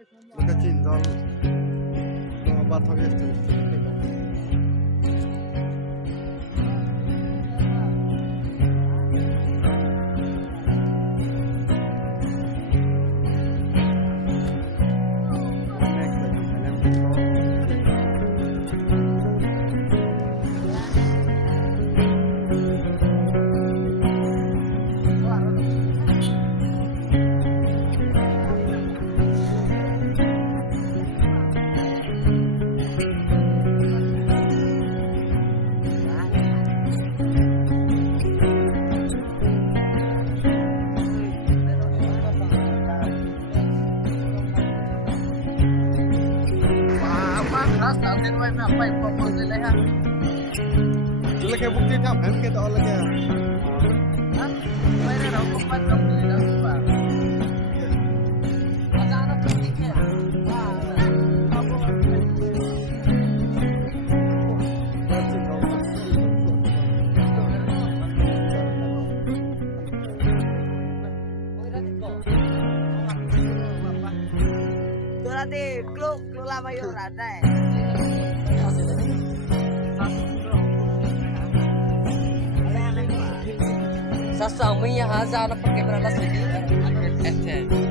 Lokacin dal batak este. Lagi bukti tak kan kita orang lagi. Tuh nanti klub lama yuk rada. Sasa may haza na pagkemera la sini.